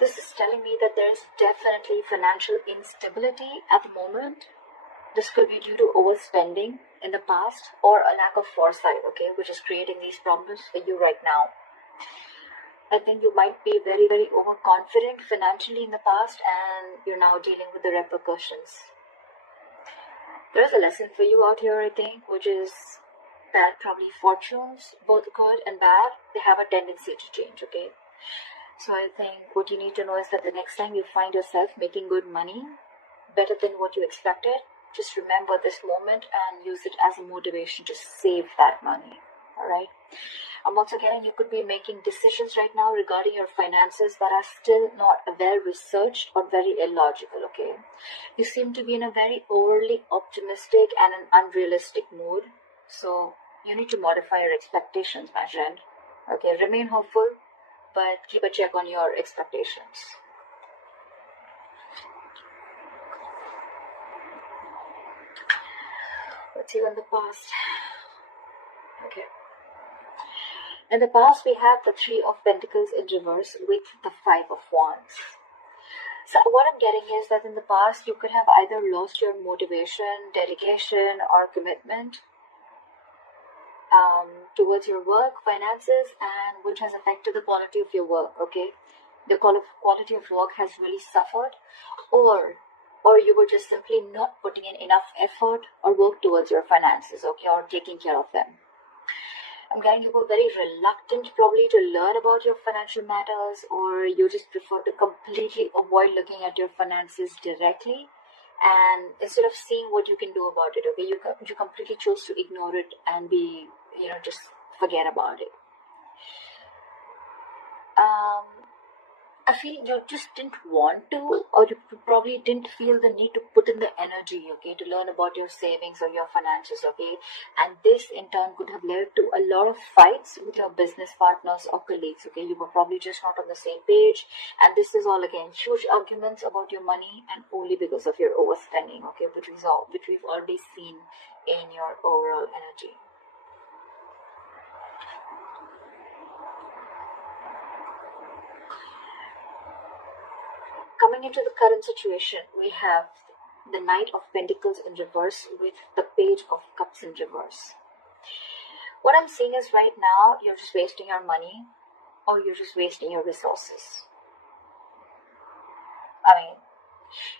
This is telling me that there is definitely financial instability at the moment. This could be due to overspending in the past or a lack of foresight, okay, which is creating these problems for you right now. I think you might be very, very overconfident financially in the past and you're now dealing with the repercussions. There's a lesson for you out here, I think, which is that probably fortunes, both good and bad, they have a tendency to change, okay? So I think what you need to know is that the next time you find yourself making good money, better than what you expected, just remember this moment and use it as a motivation to save that money, all right? I'm also getting you could be making decisions right now regarding your finances that are still not well researched or very illogical, okay? You seem to be in a very overly optimistic and an unrealistic mood, so you need to modify your expectations, my friend. Okay, remain hopeful, but keep a check on your expectations. Let's see in the past. Okay. In the past, we have the Three of Pentacles in reverse with the Five of Wands. So what I'm getting is that in the past, you could have either lost your motivation, dedication, or commitment towards your work, finances, and which has affected the quality of your work, okay? The quality of work has really suffered, or you were just simply not putting in enough effort or work towards your finances, okay, or taking care of them. I'm getting you were very reluctant probably to learn about your financial matters, or you just prefer to completely avoid looking at your finances directly, and instead of seeing what you can do about it, okay, you completely chose to ignore it and be, just forget about it. I feel you just didn't want to, or you probably didn't feel the need to put in the energy, okay, to learn about your savings or your finances, okay, and this in turn could have led to a lot of fights with your business partners or colleagues, okay. You were probably just not on the same page, and this is all again huge arguments about your money, and only because of your overspending, okay, which we've already seen in your overall energy. Coming into the current situation, we have the Knight of Pentacles in reverse with the Page of Cups in reverse. What I'm seeing is right now, you're just wasting your money or you're just wasting your resources. I mean,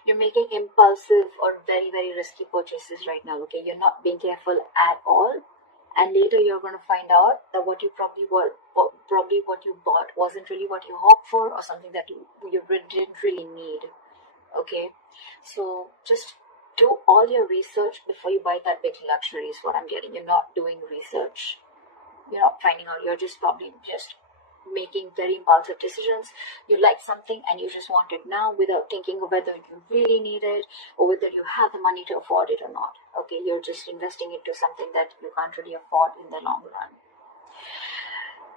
you're making impulsive or very, very risky purchases right now, okay? You're not being careful at all. And later you're going to find out that what you probably what you bought wasn't really what you hoped for, or something that you didn't really need. Okay, so just do all your research before you buy that big luxury is what I'm getting. You're not doing research. You're not finding out. You're just probably just making very impulsive decisions. You like something and you just want it now without thinking of whether you really need it or whether you have the money to afford it or not. Okay, you're just investing into something that you can't really afford in the long run.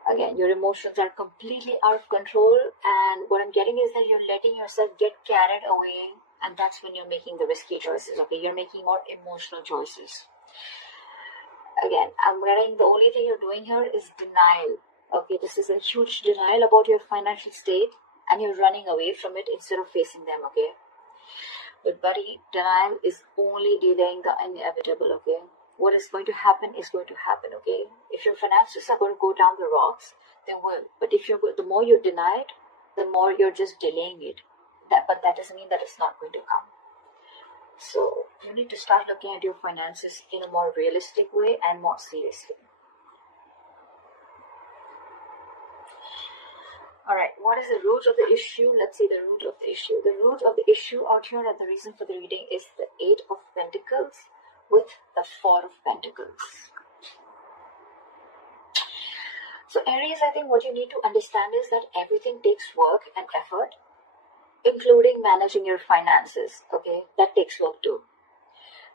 Again, your emotions are completely out of control, and what I'm getting is that you're letting yourself get carried away, and that's when you're making the risky choices. Okay, you're making more emotional choices. Again, I'm getting the only thing you're doing here is denial. Okay, this is a huge denial about your financial state, and you're running away from it instead of facing them, okay? But buddy, denial is only delaying the inevitable, okay? What is going to happen is going to happen, okay? If your finances are going to go down the rocks, they will. But the more you deny it, the more you're just delaying it. But that doesn't mean that it's not going to come. So you need to start looking at your finances in a more realistic way and more seriously. Alright, what is the root of the issue? Let's see the root of the issue. The root of the issue out here, and the reason for the reading, is the Eight of Pentacles with the Four of Pentacles. So Aries, I think what you need to understand is that everything takes work and effort, including managing your finances, okay? That takes work too.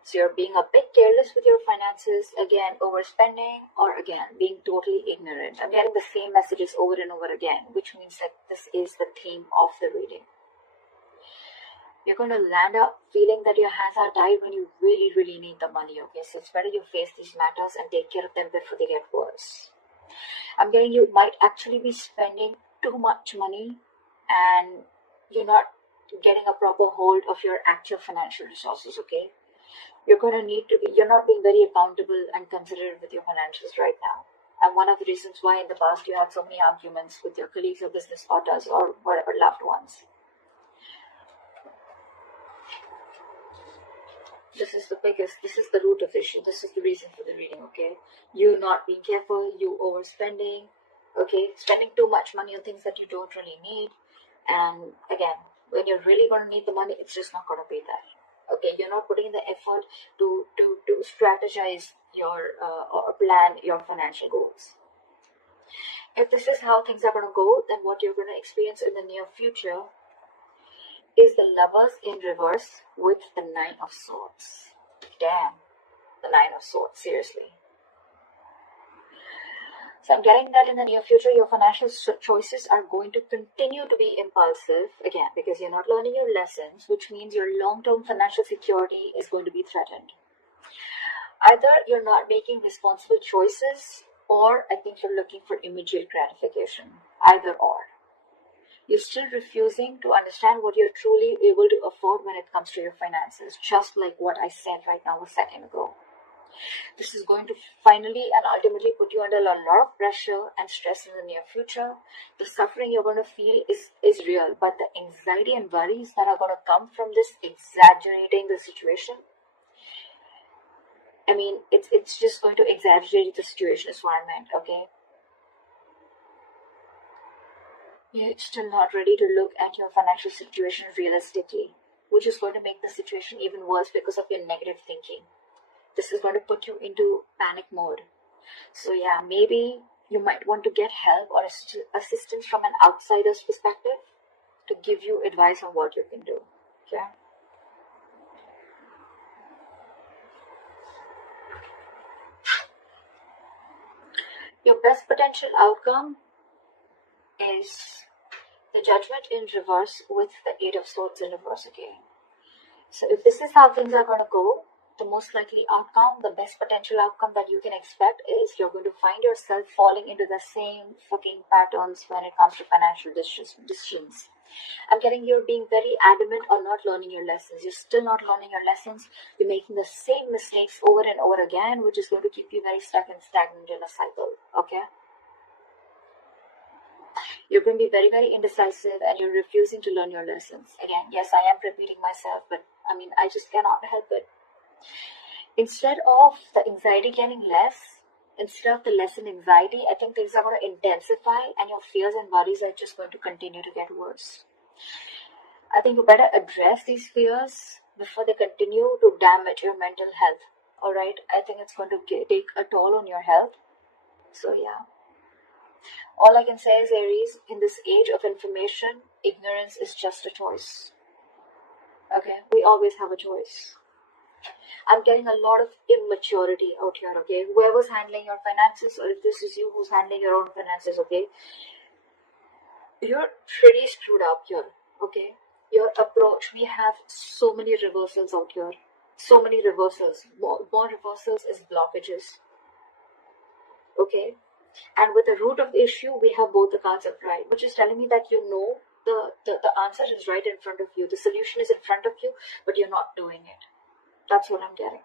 So you're being a bit careless with your finances, again, overspending, or again, being totally ignorant. I'm getting the same messages over and over again, which means that this is the theme of the reading. You're going to land up feeling that your hands are tied when you really, really need the money, okay? So it's better you face these matters and take care of them before they get worse. I'm getting you might actually be spending too much money, and you're not getting a proper hold of your actual financial resources, okay? You're not being very accountable and considerate with your financials right now. And one of the reasons why in the past you had so many arguments with your colleagues or business partners or whatever loved ones. This is the root of the issue. This is the reason for the reading, okay? You not being careful, you overspending, okay? Spending too much money on things that you don't really need. And again, when you're really going to need the money, it's just not going to be there. Okay, you're not putting in the effort to strategize your or plan your financial goals. If this is how things are going to go, then what you're going to experience in the near future is the Lovers in reverse with the Nine of Swords. Damn, the Nine of Swords, seriously. So I'm getting that in the near future, your financial choices are going to continue to be impulsive, again, because you're not learning your lessons, which means your long-term financial security is going to be threatened. Either you're not making responsible choices, or I think you're looking for immediate gratification. Either or. You're still refusing to understand what you're truly able to afford when it comes to your finances, just like what I said right now a second ago. This is going to finally and ultimately put you under a lot of pressure and stress in the near future. The suffering you're going to feel is real, but the anxiety and worries that are going to come from this exaggerating the situation, I mean, it's just going to exaggerate the situation is what I meant, okay? You're still not ready to look at your financial situation realistically, which is going to make the situation even worse because of your negative thinking. This is going to put you into panic mode. So yeah, maybe you might want to get help or assistance from an outsider's perspective to give you advice on what you can do. Okay? Your best potential outcome is the Judgment in reverse with the Eight of Swords in reverse again. So if this is how things are going to go, the most likely outcome, the best potential outcome that you can expect is you're going to find yourself falling into the same fucking patterns when it comes to financial decisions. I'm getting you're being very adamant on not learning your lessons. You're still not learning your lessons. You're making the same mistakes over and over again, which is going to keep you very stuck and stagnant in a cycle. Okay? You're going to be very, very indecisive and you're refusing to learn your lessons. Again, yes, I am repeating myself, but I mean, I just cannot help it. Instead of the anxiety getting less, instead of the lesson anxiety, I think things are going to intensify and your fears and worries are just going to continue to get worse. I think you better address these fears before they continue to damage your mental health. Alright, I think it's going to take a toll on your health. So yeah. All I can say is, Aries, in this age of information, ignorance is just a choice. Okay, we always have a choice. I'm getting a lot of immaturity out here, okay? Whoever's handling your finances, or if this is you who's handling your own finances, okay? You're pretty screwed up here, okay? Your approach, we have so many reversals out here. So many reversals. More reversals is blockages. Okay? And with the root of the issue, we have both the cards upright, which is telling me that you know the answer is right in front of you. The solution is in front of you, but you're not doing it. That's what I'm getting.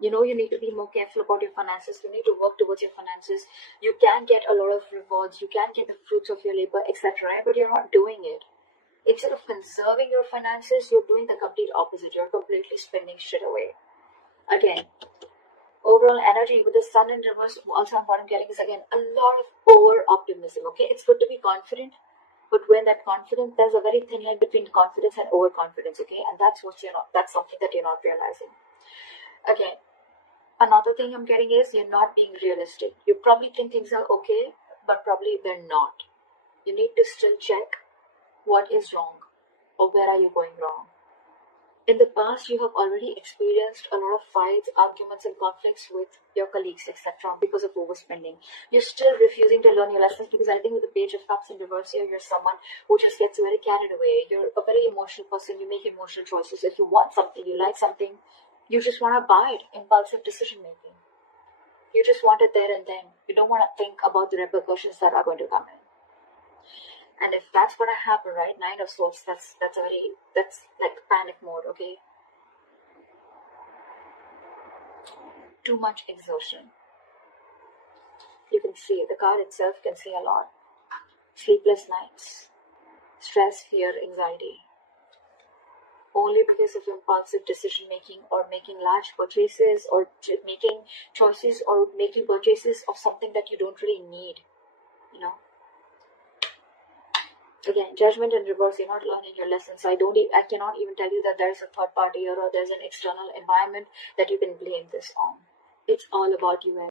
You know you need to be more careful about your finances. You need to work towards your finances. You can get a lot of rewards. You can get the fruits of your labor, etc. But you're not doing it. Instead of conserving your finances, you're doing the complete opposite. You're completely spending shit away. Again, overall energy with the sun in reverse, also what I'm getting is again a lot of over optimism. Okay, it's good to be confident, but when that confidence, there's a very thin line between confidence and overconfidence. Okay, and that's something that you're not realizing. Again, another thing I'm getting is you're not being realistic. You probably think things are okay, but probably they're not. You need to still check what is wrong or where are you going wrong. In the past, you have already experienced a lot of fights, arguments, and conflicts with your colleagues, etc., because of overspending. You're still refusing to learn your lessons because I think with the Page of Cups in reverse here, you're someone who just gets very carried away. You're a very emotional person. You make emotional choices. If you want something, you like something, you just want to buy it. Impulsive decision making. You just want it there and then. You don't want to think about the repercussions that are going to come in. And if that's gonna happen, right, Nine of Swords, that's like panic mode, okay? Too much exhaustion. You can see the card itself can say a lot. Sleepless nights, stress, fear, anxiety. Only because of impulsive decision making, or making large purchases, or making choices, or making purchases of something that you don't really need, you know. Again, judgment in reverse. You're not learning your lessons. So I cannot even tell you that there's a third party, or there's an external environment that you can blame this on. It's all about you.